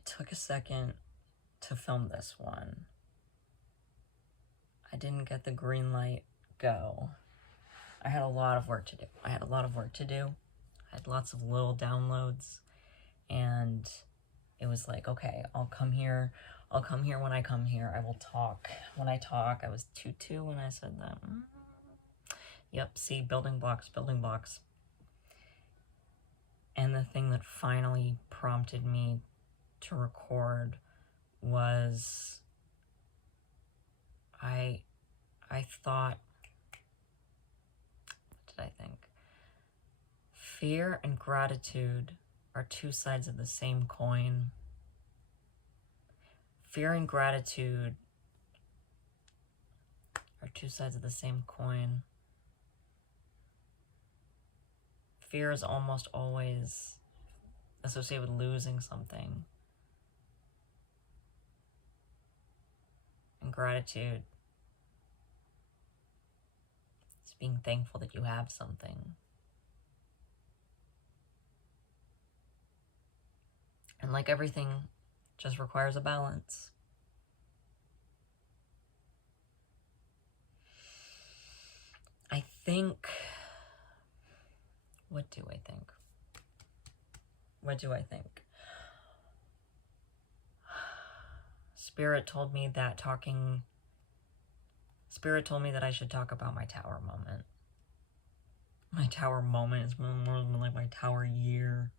it took a second to film this one. I didn't get the green light go. I had a lot of work to do. I had lots of little downloads, and it was like, okay, I'll come here when I come here. I will talk when I talk. I was 2-2 when I said that. Yep, see, building blocks. And the thing that finally prompted me to record was I thought, what did I think? Fear and gratitude are two sides of the same coin. Fear and gratitude are two sides of the same coin. Fear is almost always associated with losing something. And gratitude is being thankful that you have something. And like everything, just requires a balance. I think... What do I think? Spirit told me that I should talk about my tower moment. My tower moment is more than like my tower year.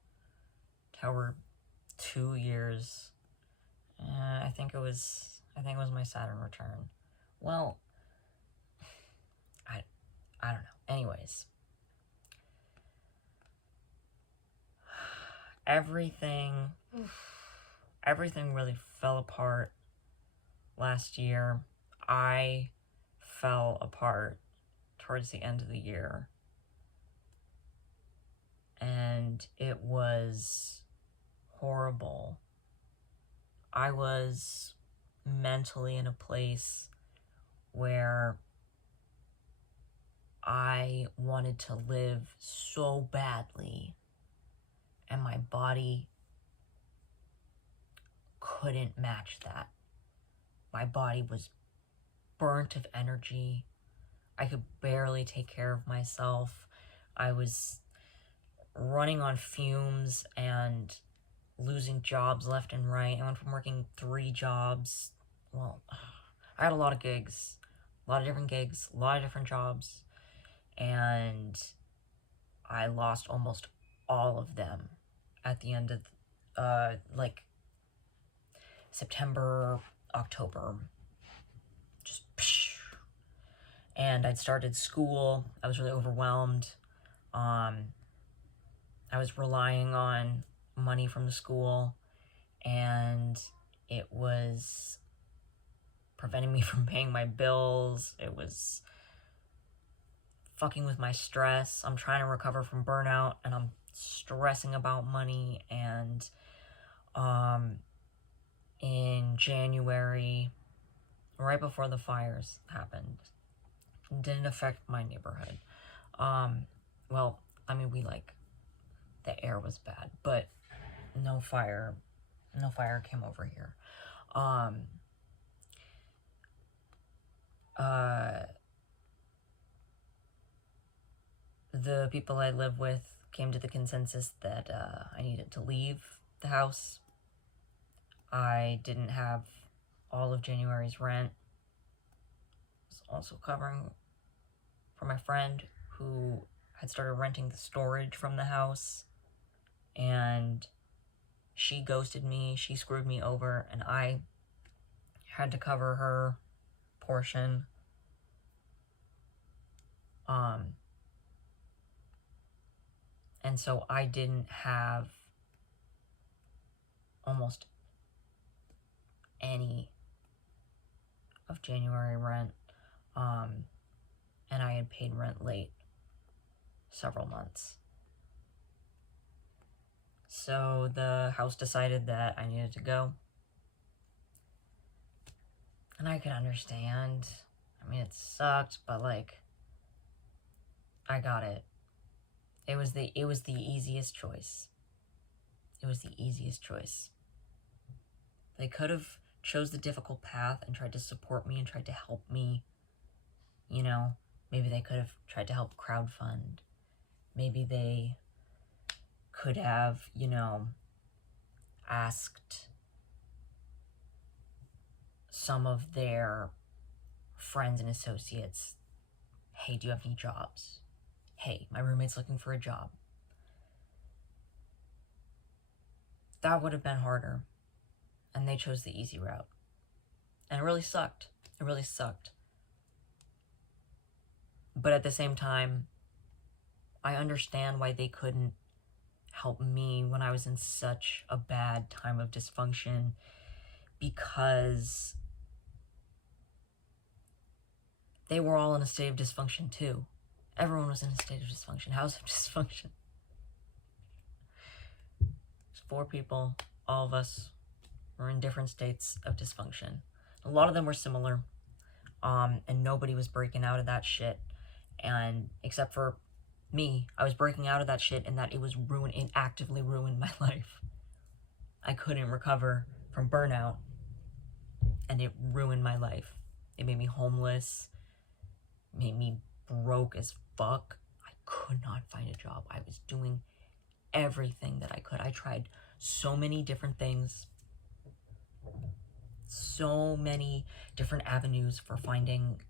Tower 2 years. I think it was my Saturn return. Well, I don't know. Anyways. Everything really fell apart last year. I fell apart towards the end of the year. And it was horrible. I was mentally in a place where I wanted to live so badly, and my body couldn't match that. My body was burnt of energy. I could barely take care of myself. I was running on fumes and losing jobs left and right. I went from working 3 jobs. Well, I had a lot of gigs, a lot of different jobs, and I lost almost all of them at the end of like September, October. Just psh. And I'd started school. I was really overwhelmed. I was relying on money from the school, and it was preventing me from paying my bills. It was fucking with my stress. I'm trying to recover from burnout, and I'm stressing about money. And in January, right before the fires happened, it didn't affect my neighborhood. Well, I mean, the air was bad, but no fire came over here. The people I live with came to the consensus that I needed to leave the house. I didn't have all of January's rent. I was also covering for my friend who had started renting the storage from the house, and she ghosted me, she screwed me over, and I had to cover her portion. And so I didn't have almost any of January rent, and I had paid rent late several months. So the house decided that I needed to go. And I could understand. I mean, it sucked, but like, I got it. It was the easiest choice. They could have chose the difficult path and tried to support me and tried to help me. You know, maybe they could have tried to help crowdfund. Maybe they could have, you know, asked some of their friends and associates, hey, do you have any jobs? Hey, my roommate's looking for a job. That would have been harder. And they chose the easy route. And it really sucked. It really sucked. But at the same time, I understand why they couldn't help me when I was in such a bad time of dysfunction, because they were all in a state of dysfunction too. Everyone was in a state of dysfunction. House of dysfunction. There's 4 people, all of us were in different states of dysfunction. A lot of them were similar, and nobody was breaking out of that shit. And except for me, I was breaking out of that shit, and that it actively ruined my life. I couldn't recover from burnout, and it ruined my life. It made me homeless, made me broke as fuck. I could not find a job. I was doing everything that I could. I tried so many different things, so many different avenues for finding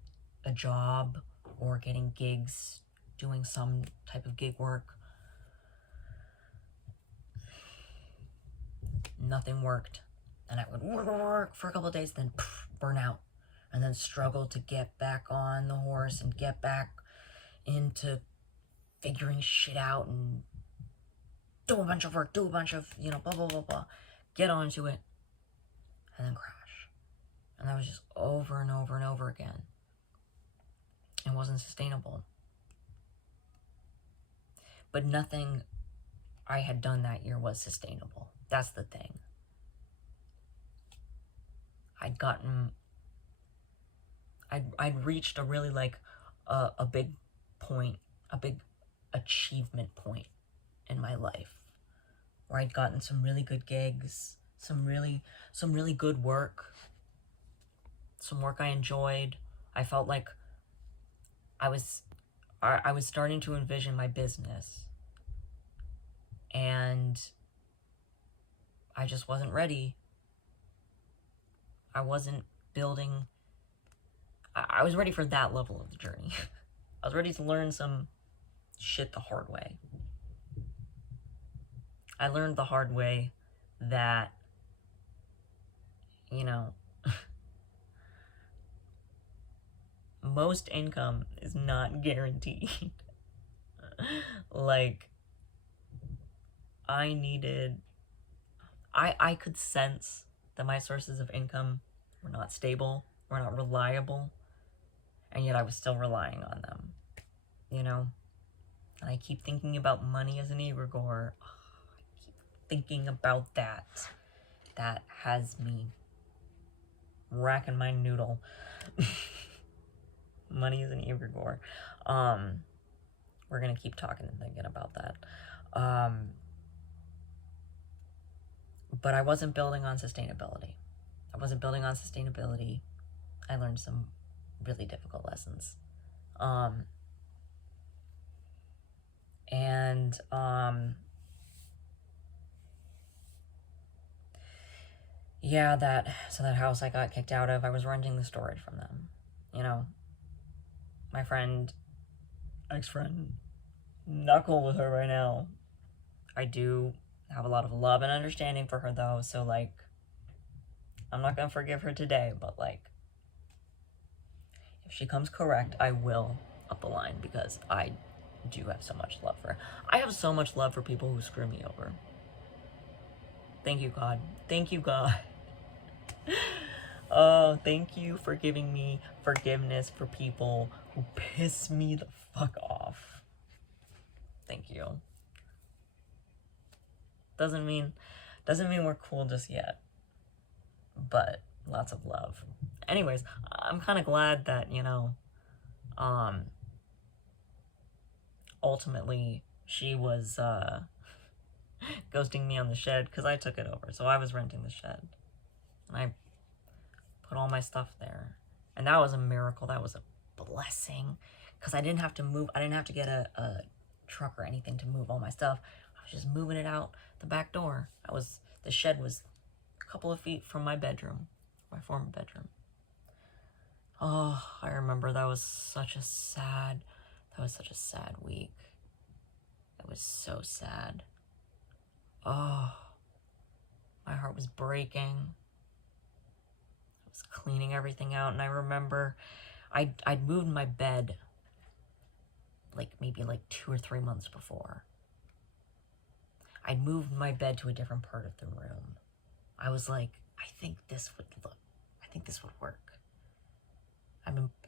a job or getting gigs, doing some type of gig work. Nothing worked. And I would work for a couple of days, then burn out, and then struggle to get back on the horse and get back into figuring shit out and do a bunch of work, do a bunch of, you know, blah, blah, blah, blah. Get onto it, and then crash. And that was just over and over and over again. It wasn't sustainable. But nothing I had done that year was sustainable. That's the thing. I'd reached a really, like, a big point, a big achievement point in my life, where I'd gotten some really good gigs, some really good work, some work I enjoyed. I felt like I was starting to envision my business, and I just wasn't ready. I wasn't building. I was ready for that level of the journey. I was ready to learn some shit the hard way. I learned the hard way that, you know, most income is not guaranteed. Like, I could sense that my sources of income were not stable, were not reliable, and yet I was still relying on them, you know? And I keep thinking about money as an egregore. I keep thinking about that. That has me racking my noodle. Money is an egregore. We're gonna keep talking and thinking about that. But I wasn't building on sustainability. I learned some really difficult lessons. Yeah, that house I got kicked out of, I was renting the storage from them. You know, my ex-friend, not cool with her right now. I do have a lot of love and understanding for her, though, so, like, I'm not gonna forgive her today, but, like, if she comes correct, I will up the line, because I do have so much love for her. I have so much love for people who screw me over. Thank you, God. Thank you, God. Oh, thank you for giving me forgiveness for people who piss me the fuck off. Thank you. Doesn't mean we're cool just yet, but lots of love. Anyways, I'm kind of glad that, you know, ultimately she was ghosting me on the shed, because I took it over, so I was renting the shed. And I put all my stuff there. And that was a miracle. That was a blessing. Because I didn't have to move. I didn't have to get a truck or anything to move all my stuff. I was just moving it out the back door. The shed was a couple of feet from my bedroom. My former bedroom. Oh, I remember that was such a sad week. It was so sad. Oh, my heart was breaking. I was cleaning everything out, and I remember I'd moved my bed maybe 2 or 3 months before. I'd moved my bed to a different part of the room. I was like, I think this would work.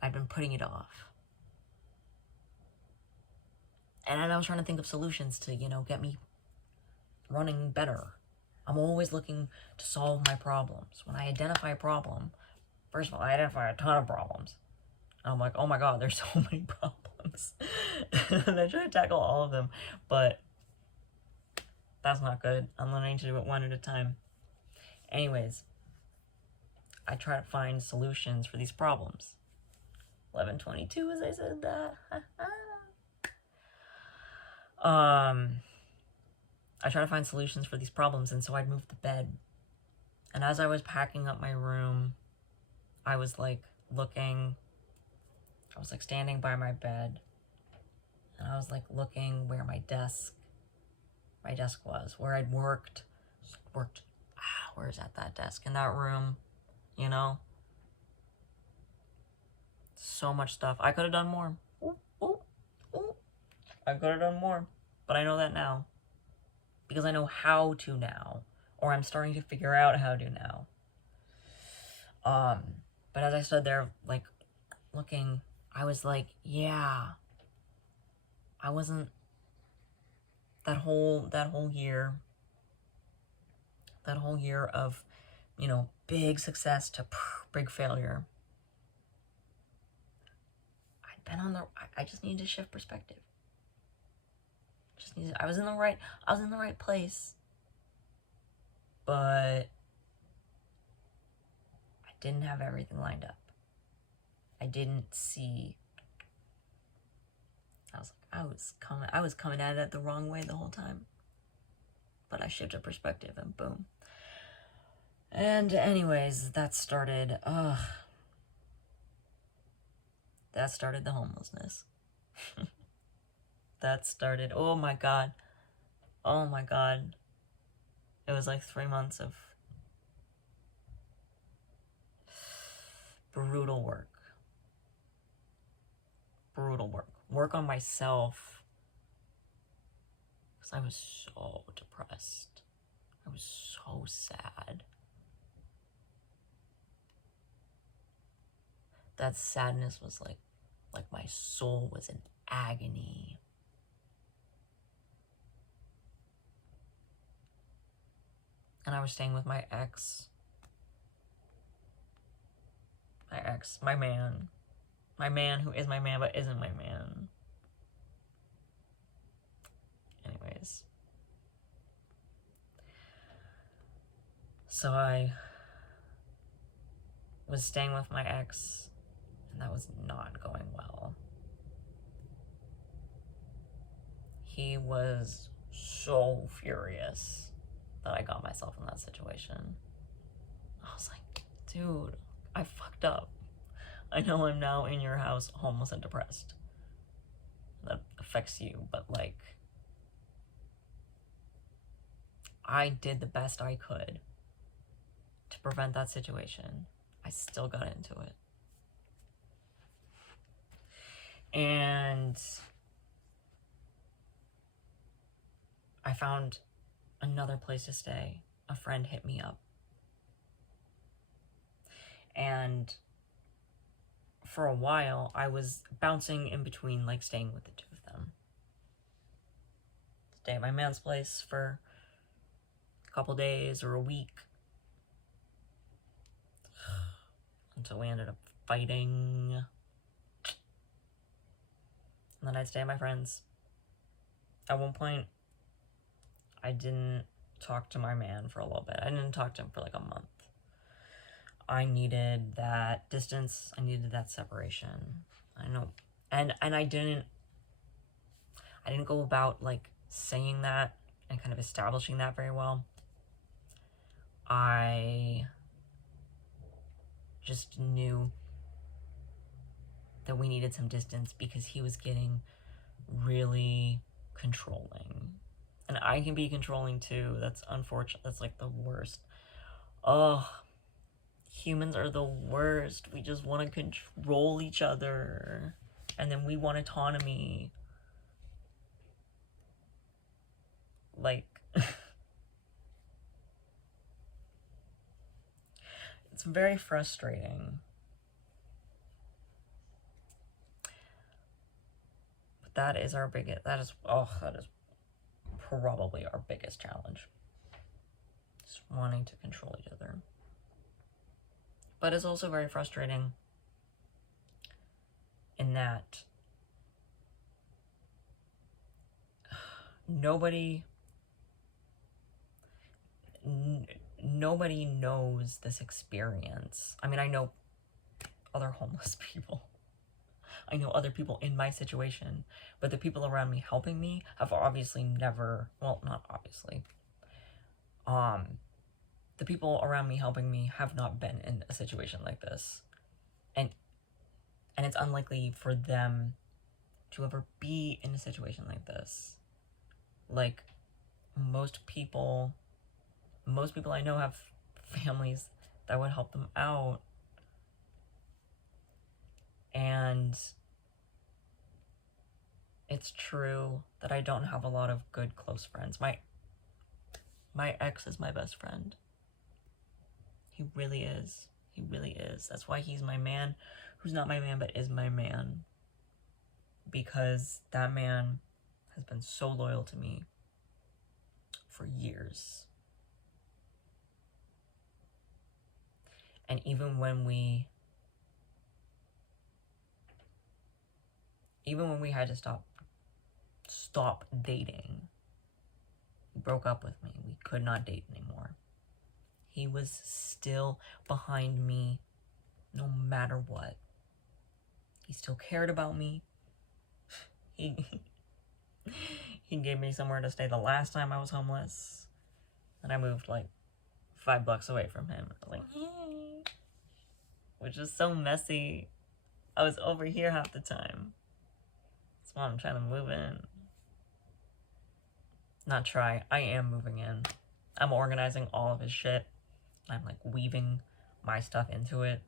I've been putting it off. And I was trying to think of solutions to, get me running better. I'm always looking to solve my problems. When I identify a problem, first of all, I identify a ton of problems. And I'm like, oh my God, there's so many problems. And I try to tackle all of them, but that's not good. I'm learning to do it one at a time. Anyways, I try to find solutions for these problems. 11:22, as I said that. I try to find solutions for these problems, and so I'd move the bed. And as I was packing up my room, I was standing by my bed, and I was looking where my desk was, where I'd worked hours at that desk, in that room, So much stuff. I could have done more. I could have done more, but I know that now. Because I know how to now, or I'm starting to figure out how to now. But as I stood there, looking, I was like, yeah, I wasn't, that whole year of, big success to big failure. I just needed to shift perspective. I was in the right place, but I didn't have everything lined up. I didn't see. I was coming at it the wrong way the whole time, but I shifted perspective and boom. And anyways, that started the homelessness. That started, oh my God. It was 3 months of brutal work. Work on myself. Because I was so depressed. I was so sad. That sadness was like my soul was in agony. And I was staying with my ex. My man. My man who is my man but isn't my man. Anyways. So I was staying with my ex, and that was not going well. He was so furious that I got myself in that situation. I was like, dude, I fucked up. I know I'm now in your house homeless and depressed. That affects you, but I did the best I could to prevent that situation. I still got into it. And I found another place to stay. A friend hit me up. And for a while, I was bouncing in between, staying with the two of them. Stay at my man's place for a couple days or a week. Until we ended up fighting. And then I'd stay at my friend's. At one point, I didn't talk to my man for a little bit. I didn't talk to him for a month. I needed that distance. I needed that separation. I know. And I didn't go about like saying that and kind of establishing that very well. I just knew that we needed some distance because he was getting really controlling. And I can be controlling too. That's unfortunate. That's like the worst. Oh, humans are the worst. We just want to control each other. And then we want autonomy. Like, it's very frustrating. But that is probably our biggest challenge. Just wanting to control each other. But it's also very frustrating in that nobody knows this experience. I mean, I know other homeless people. I know other people in my situation, but the people around me helping me have obviously never, well, not obviously. The people around me helping me have not been in a situation like this. And it's unlikely for them to ever be in a situation like this. Like, most people I know have families that would help them out. And it's true that I don't have a lot of good close friends. My ex is my best friend. He really is. He really is. That's why he's my man, who's not my man but is my man. Because that man has been so loyal to me for years. And even when we had to stop dating, he broke up with me. We could not date anymore. He was still behind me no matter what. He still cared about me. He gave me somewhere to stay the last time I was homeless. And I moved like 5 blocks away from him. I was like, hey. Which is so messy. I was over here half the time. That's why I'm trying to move in. Not try. I am moving in. I'm organizing all of his shit. I'm like weaving my stuff into it.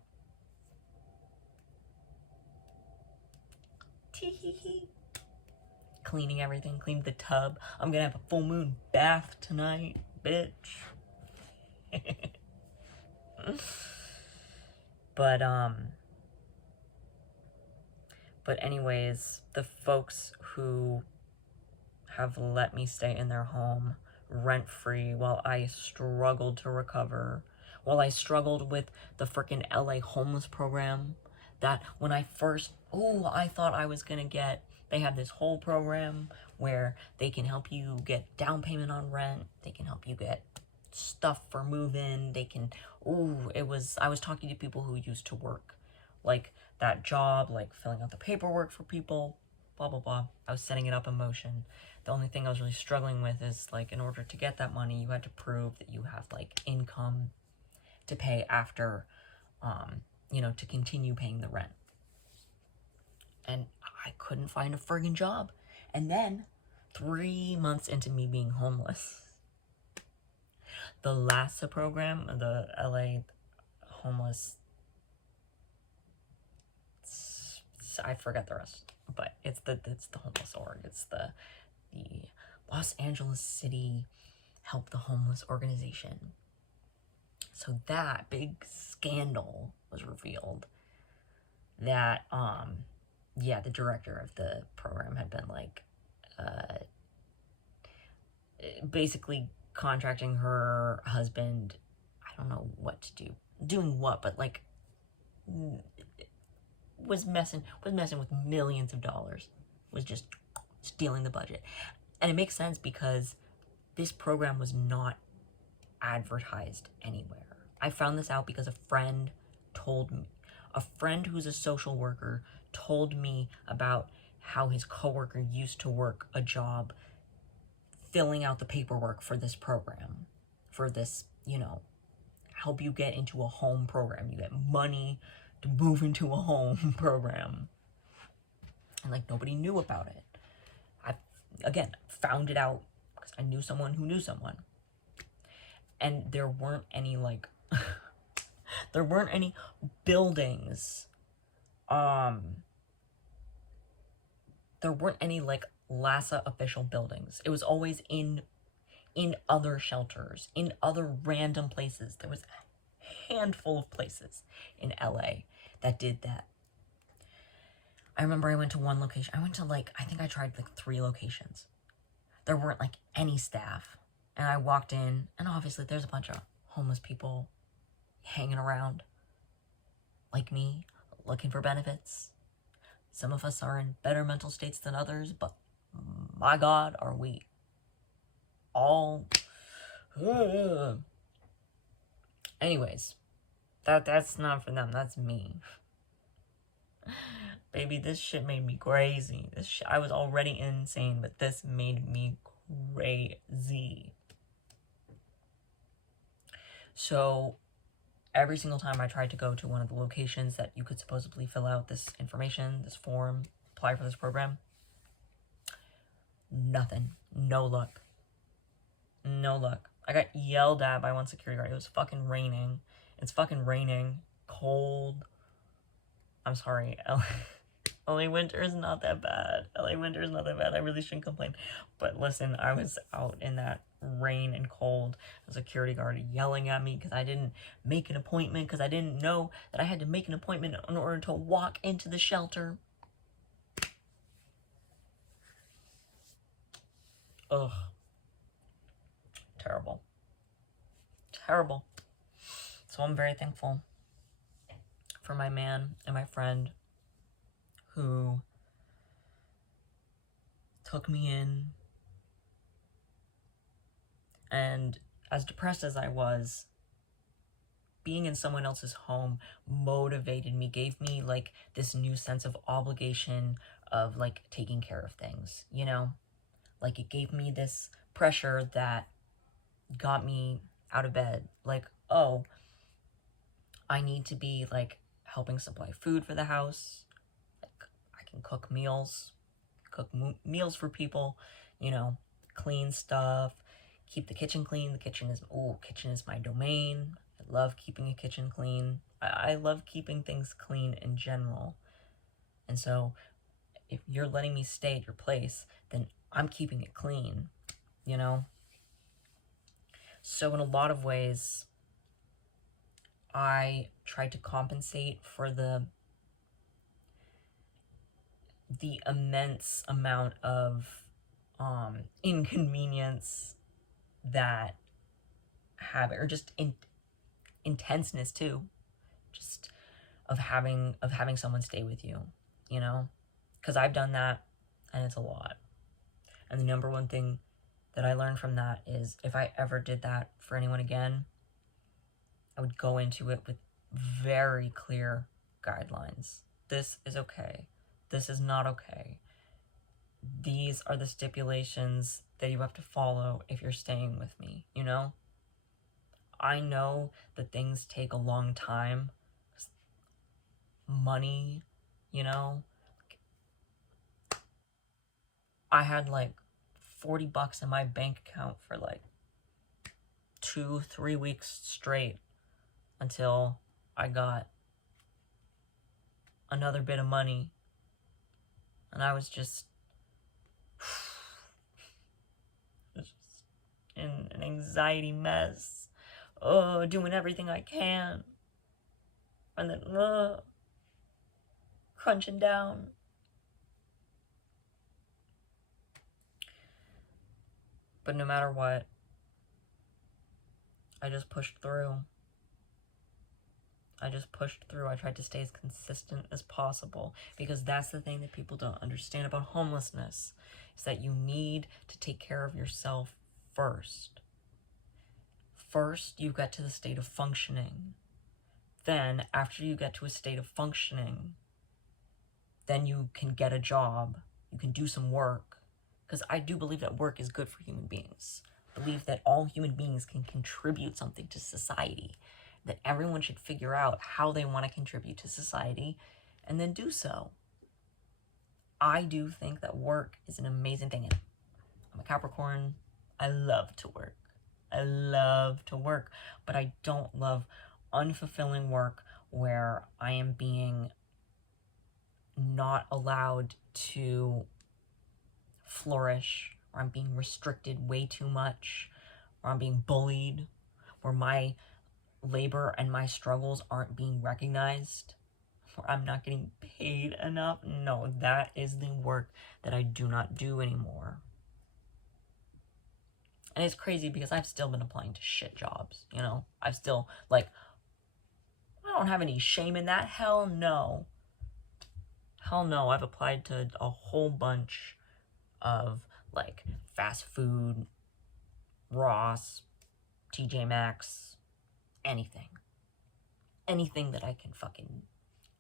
Tee-hee-hee. Cleaning everything. Cleaned the tub. I'm gonna have a full moon bath tonight, bitch. But anyways, the folks who have let me stay in their home rent-free while I struggled to recover, while I struggled with the freaking LA homeless program, that when I first, I thought I was gonna get, they have this whole program where they can help you get down payment on rent, they can help you get stuff for move-in, they can, I was talking to people who used to work like that job, like filling out the paperwork for people, blah, blah, blah. I was setting it up in motion. The only thing I was really struggling with is, like, in order to get that money, you had to prove that you have, like, income to pay after, to continue paying the rent. And I couldn't find a friggin' job. And then, 3 months into me being homeless, the LASA program, the LA homeless, I forget the rest, but it's the homeless org. It's the Los Angeles City Help the Homeless organization. So that big scandal was revealed that the director of the program had been like basically contracting her husband, I don't know what to do, doing what, but like was messing with millions of dollars, was just stealing the budget. And it makes sense because this program was not advertised anywhere. I found this out because a friend told me. A friend who's a social worker told me about how his coworker used to work a job filling out the paperwork for this program, for this, help you get into a home program. You get money to move into a home program. And like nobody knew about it. I, again, found it out because I knew someone who knew someone. And there weren't any like, there weren't any buildings. There weren't any like LASA official buildings. It was always in other shelters, in other random places. There was a handful of places in LA that did that. I remember I went to one location. I went to like, I think I tried like 3 locations. There weren't like any staff. And I walked in, and obviously there's a bunch of homeless people hanging around like me, looking for benefits. Some of us are in better mental states than others, but my God, are we all... Anyways, that's not for them, that's me. Baby, this shit made me crazy. I was already insane, but this made me crazy. So, every single time I tried to go to one of the locations that you could supposedly fill out this information, this form, apply for this program, nothing. No luck. No luck. I got yelled at by one security guard. It was fucking raining. It's fucking raining. Cold. I'm sorry. LA winter is not that bad. LA winter is not that bad. I really shouldn't complain. But listen, I was out in that rain and cold. A security guard yelling at me because I didn't make an appointment, because I didn't know that I had to make an appointment in order to walk into the shelter. Ugh. Terrible. Terrible. So I'm very thankful for my man and my friend who took me in. And as depressed as I was, being in someone else's home motivated me, gave me like this new sense of obligation of like taking care of things, Like it gave me this pressure that got me out of bed. Like, oh, I need to be like helping supply food for the house. Like, I can cook meals, meals for people, clean stuff, keep the kitchen clean. The kitchen is my domain. I love keeping a kitchen clean. I love keeping things clean in general. And so if you're letting me stay at your place, then I'm keeping it clean, So in a lot of ways, I tried to compensate for the immense amount of inconvenience that habit, or just intenseness too, just of having someone stay with you, because I've done that and it's a lot. And the number one thing that I learned from that is if I ever did that for anyone again, I would go into it with very clear guidelines. This is okay. This is not okay. These are the stipulations that you have to follow if you're staying with me, I know that things take a long time. Money, I had like $40 in my bank account for like 2-3 weeks straight until I got another bit of money, and I was just in an anxiety mess, doing everything I can, and then crunching down. But no matter what, I just pushed through. I tried to stay as consistent as possible, because that's the thing that people don't understand about homelessness, is that you need to take care of yourself first. first you get to the state of functioning. Then, after you get to a state of functioning, then you can get a job, you can do some work. Because I do believe that work is good for human beings. I believe that all human beings can contribute something to society. That everyone should figure out how they want to contribute to society and then do so. I do think that work is an amazing thing. I'm a Capricorn. I love to work. I love to work. But I don't love unfulfilling work where I am being not allowed to flourish, or I'm being restricted way too much, or I'm being bullied, where my labor and my struggles aren't being recognized, or I'm not getting paid enough. No, that is the work that I do not do anymore. And it's crazy because I've still been applying to shit jobs, you know? I've still, like, I don't have any shame in that. Hell no. Hell no. I've applied to a whole bunch of, like, fast food, Ross, TJ Maxx, anything. Anything that I can fucking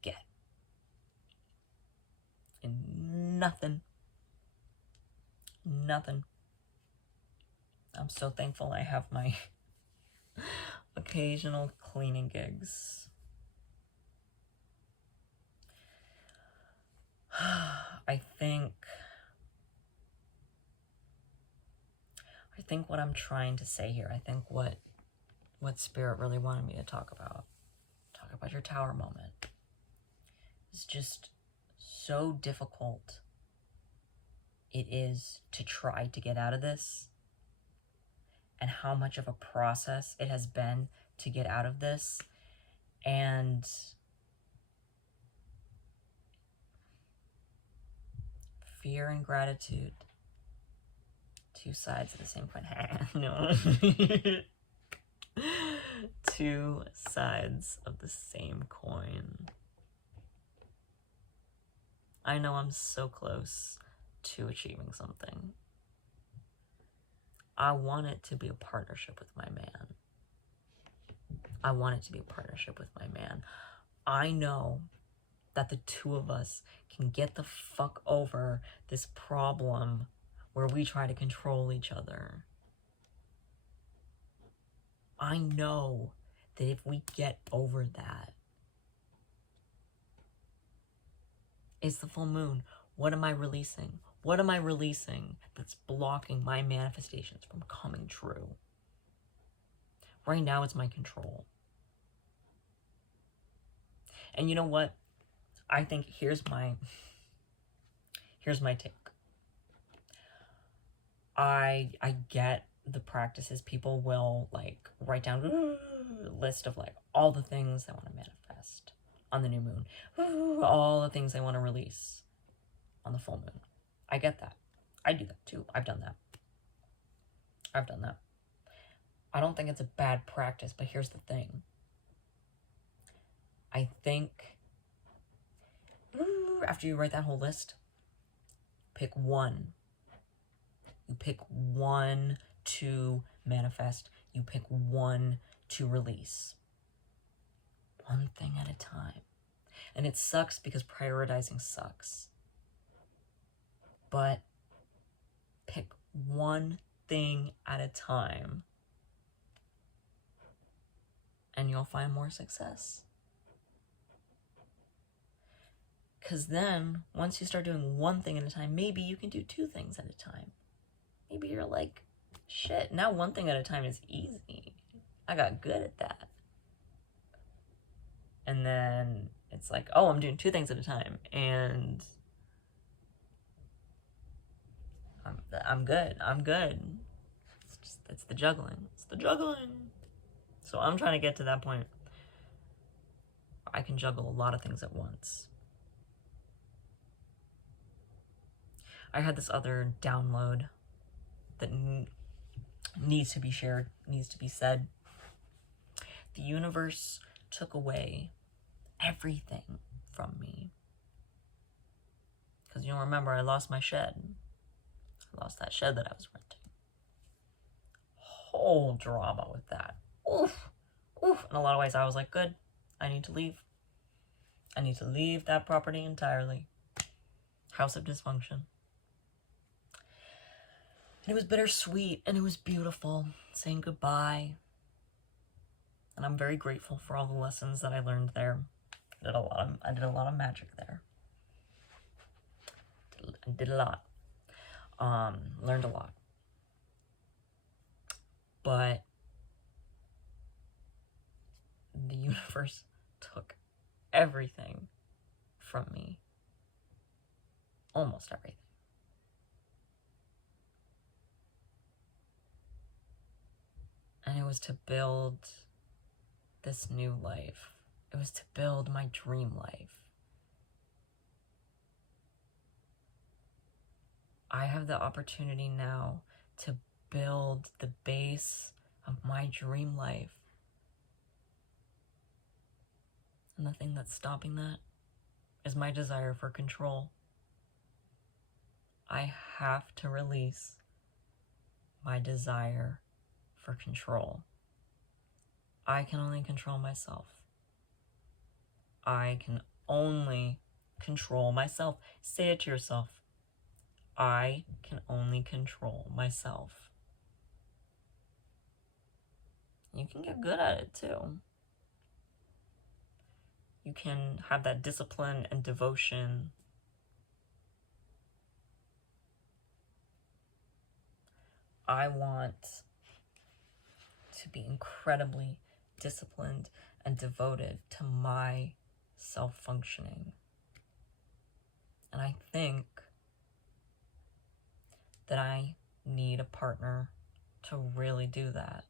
get. And nothing. Nothing. I'm so thankful I have my occasional cleaning gigs. I think what I'm trying to say here, I think what Spirit really wanted me to talk about your tower moment, is just so difficult it is to try to get out of this, and how much of a process it has been to get out of this. And fear and gratitude, two sides of the same coin. No. Two sides of the same coin. I know I'm so close to achieving something. I want it to be a partnership with my man. I want it to be a partnership with my man. I know that the two of us can get the fuck over this problem where we try to control each other. I know that if we get over that, it's the full moon. What am I releasing? What am I releasing that's blocking my manifestations from coming true? Right now, it's my control. And you know what? I think here's my take. I get the practices. People will, like, write down a list of, like, all the things they want to manifest on the new moon, all the things they want to release on the full moon. I get that. I do that too. I've done that. I don't think it's a bad practice, but here's the thing. I think after you write that whole list, pick one. You pick one to manifest. You pick one to release. One thing at a time. And it sucks because prioritizing sucks. But pick one thing at a time, and you'll find more success. Because then, once you start doing one thing at a time, maybe you can do two things at a time. Maybe you're like, shit, now one thing at a time is easy. I got good at that. And then it's like, oh, I'm doing two things at a time, and I'm good. It's the juggling. So I'm trying to get to that point. I can juggle a lot of things at once. I had this other download that needs to be shared, needs to be said. The universe took away everything from me. Because, remember, I lost my shed. I lost that shed that I was renting. Whole drama with that. oof, oof. In a lot of ways, I was like, good, I need to leave. I need to leave that property entirely. House of dysfunction. And it was bittersweet, and it was beautiful, saying goodbye. And I'm very grateful for all the lessons that I learned there. I did a lot of magic there. I did a lot. Learned a lot. But the universe took everything from me. Almost everything. And it was to build this new life. It was to build my dream life. I have the opportunity now to build the base of my dream life. And the thing that's stopping that is my desire for control. I have to release my desire for control. I can only control myself. I can only control myself. Say it to yourself. I can only control myself. You can get good at it too. You can have that discipline and devotion. I want to be incredibly disciplined and devoted to my self-functioning. And I think that I need a partner to really do that.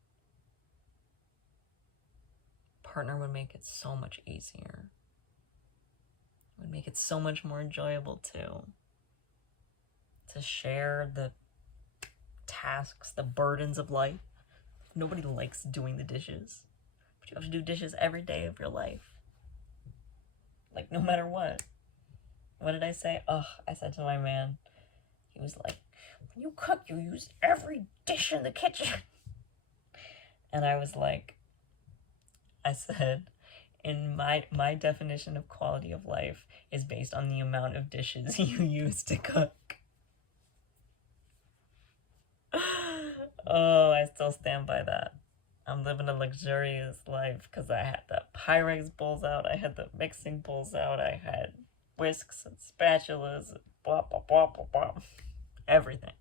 Partner would make it so much easier. It would make it so much more enjoyable too. To share the tasks, the burdens of life. Nobody likes doing the dishes, but you have to do dishes every day of your life. Like, no matter what. What did I say? I said to my man, he was like, when you cook, you use every dish in the kitchen. And I was like, I said, in my definition of quality of life is based on the amount of dishes you use to cook. Oh, I still stand by that. I'm living a luxurious life because I had the Pyrex bowls out, I had the mixing bowls out, I had whisks and spatulas, and blah, blah, blah, blah, blah. Everything.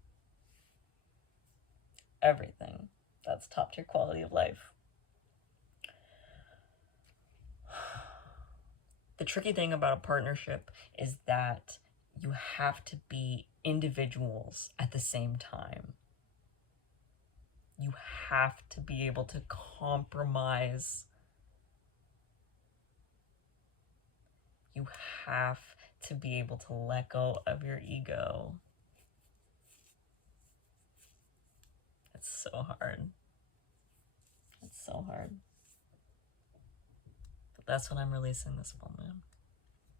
Everything. That's top tier quality of life. The tricky thing about a partnership is that you have to be individuals at the same time. You have to be able to compromise. You have to be able to let go of your ego. It's so hard. It's so hard. But that's what I'm releasing this full moon.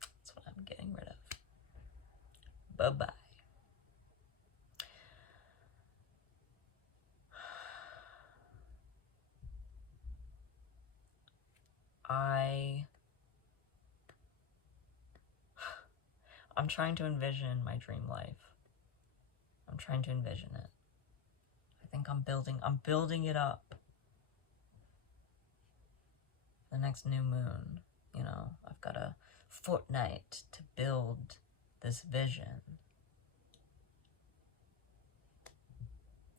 That's what I'm getting rid of. Bye-bye. I'm trying to envision my dream life. I'm trying to envision it. I think I'm building it up. The next new moon, I've got a fortnight to build this vision.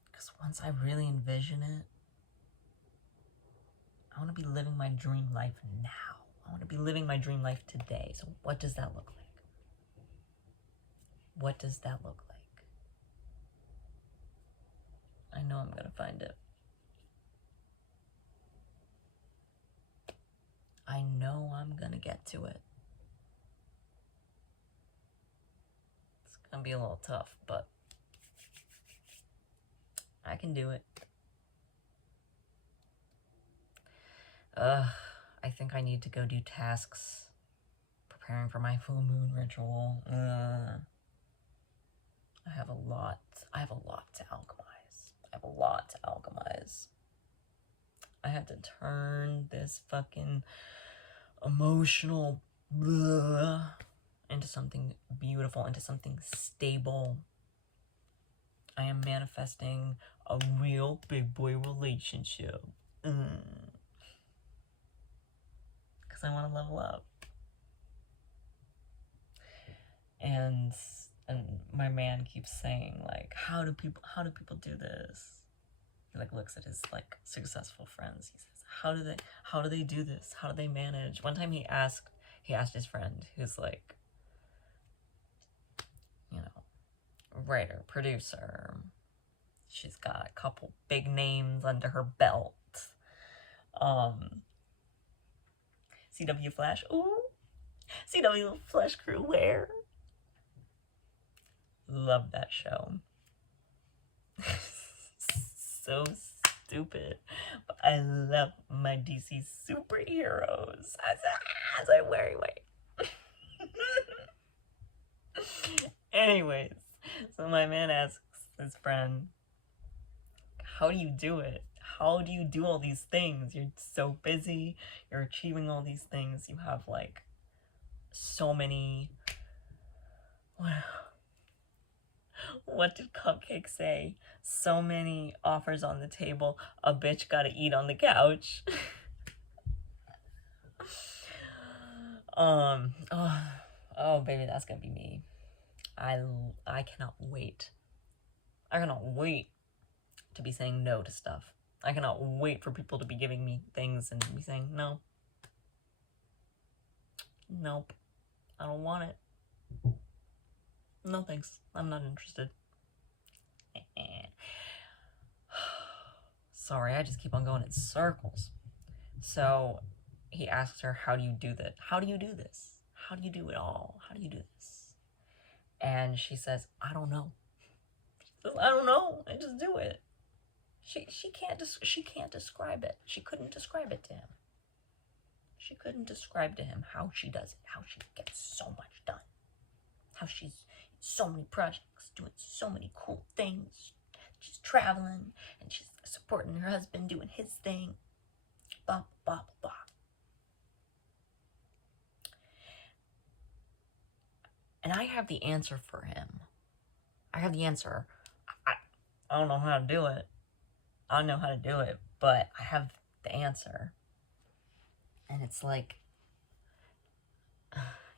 Because once I really envision it, I want to be living my dream life now. I want to be living my dream life today. So what does that look like? What does that look like? I know I'm going to find it. I know I'm going to get to it. It's going to be a little tough, but I can do it. I think I need to go do tasks. Preparing for my full moon ritual. I have a lot to alchemize. I have had to turn this fucking emotional blah into something beautiful, into something stable. I am manifesting a real big boy relationship. Because I want to level up. And my man keeps saying, like, how do people do this? He like looks at his like successful friends. He says, how do they do this? How do they manage? One time he asked his friend, who's like, you know, writer, producer. She's got a couple big names under her belt. CW Flash. Ooh. CW Flash Crew where? Love that show. So stupid. But I love my DC superheroes. As I'm wearing my... Anyways, so my man asks his friend, how do you do it? How do you do all these things? You're so busy. You're achieving all these things. You have like so many... What did Cupcake say? So many offers on the table. A bitch gotta eat on the couch. Oh, baby, that's gonna be me. I cannot wait. I cannot wait to be saying no to stuff. I cannot wait for people to be giving me things and be saying no. Nope. I don't want it. No thanks. I'm not interested. Sorry, I just keep on going in circles. So he asks her, how do you do that? How do you do this? How do you do it all? How do you do this? And she says, I don't know. She says, I don't know. I just do it. She can't describe it. She couldn't describe it to him. She couldn't describe to him how she does it, how she gets so much done, how she's in so many projects, doing so many cool things. She's traveling and she's supporting her husband doing his thing. Blah, blah, blah. And I have the answer for him. I have the answer. I don't know how to do it. I don't know how to do it, but I have the answer. And it's like,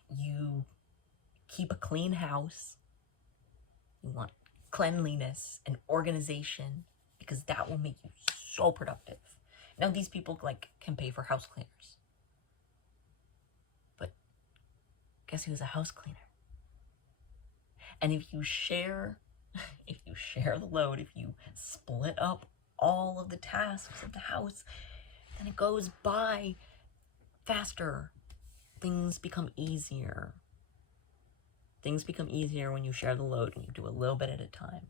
you keep a clean house. You want cleanliness and organization, because that will make you so productive. Now, these people like can pay for house cleaners, but guess who's a house cleaner? And if you share the load, if you split up all of the tasks of the house, then it goes by faster. Things become easier. Things become easier when you share the load and you do a little bit at a time.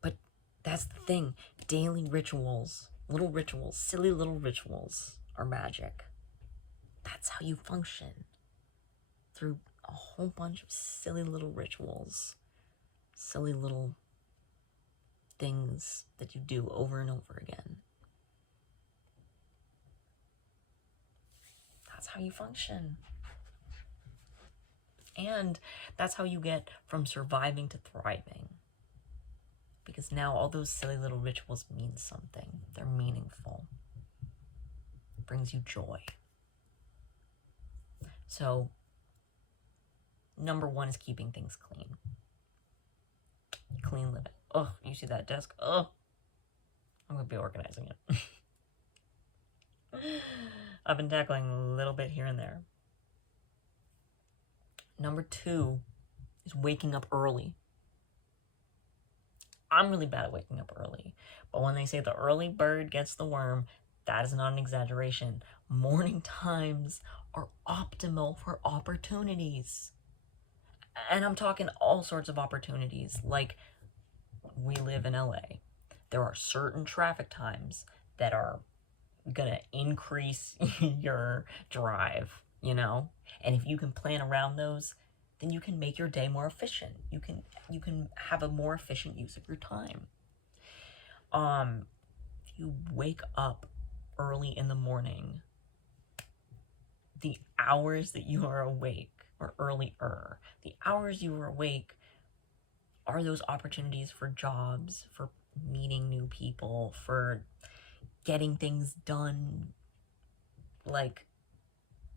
But that's the thing. Daily rituals, silly little rituals are magic. That's how you function. Through a whole bunch of silly little rituals. Silly little things that you do over and over again. That's how you function. And that's how you get from surviving to thriving. Because now all those silly little rituals mean something. They're meaningful. It brings you joy. So, number one is keeping things clean. Clean living. Oh, you see that desk? Oh, I'm going to be organizing it. I've been tackling a little bit here and there. Number two is waking up early. I'm really bad at waking up early. But when they say the early bird gets the worm, that is not an exaggeration. Morning times are optimal for opportunities. And I'm talking all sorts of opportunities. Like, we live in LA. There are certain traffic times that are gonna increase your drive, you know? And if you can plan around those, then you can make your day more efficient. You can have a more efficient use of your time. You wake up early in the morning, the hours that you are awake, or earlier, the hours you are awake are those opportunities for jobs, for meeting new people, for getting things done, like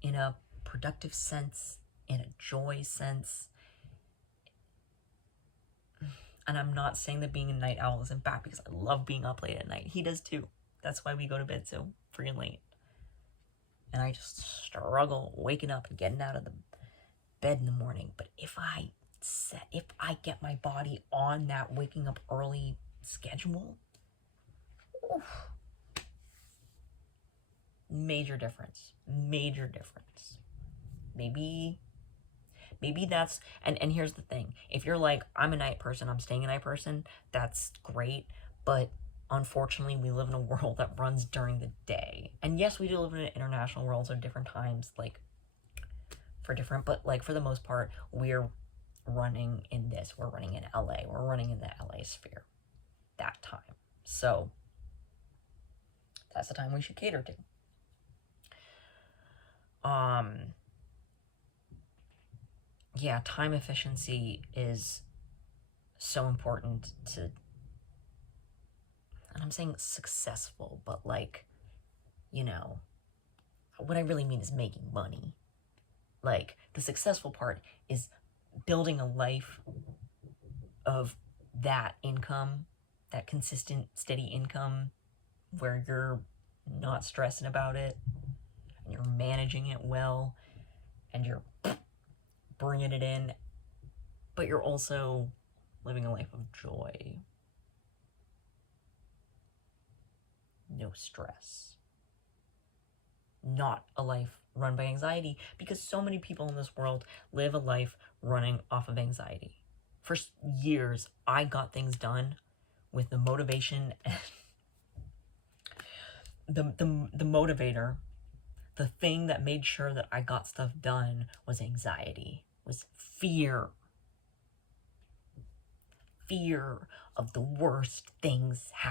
in a productive sense, in a joy sense. And I'm not saying that being a night owl isn't bad, because I love being up late at night. He does too. That's why we go to bed so freaking late. And I just struggle waking up and getting out of the bed in the morning. But if I get my body on that waking up early schedule, oof, major difference. Major difference. Maybe that's, and here's the thing. If you're like, I'm a night person, I'm staying a night person, that's great. But unfortunately, we live in a world that runs during the day. And yes, we do live in an international world, so different times, like, for different, but like for the most part, we're running in this. We're running in LA. We're running in the LA sphere that time. So that's the time we should cater to. Yeah, time efficiency is so important to, and I'm saying successful, but like, you know, what I really mean is making money. Like, the successful part is building a life of that income, that consistent, steady income, where you're not stressing about it, and you're managing it well, and you're bringing it in, but you're also living a life of joy. No stress. Not a life run by anxiety, because so many people in this world live a life running off of anxiety. For years, I got things done with the motivation and the motivator. The thing that made sure that I got stuff done was anxiety, was fear. Fear of the worst things happening.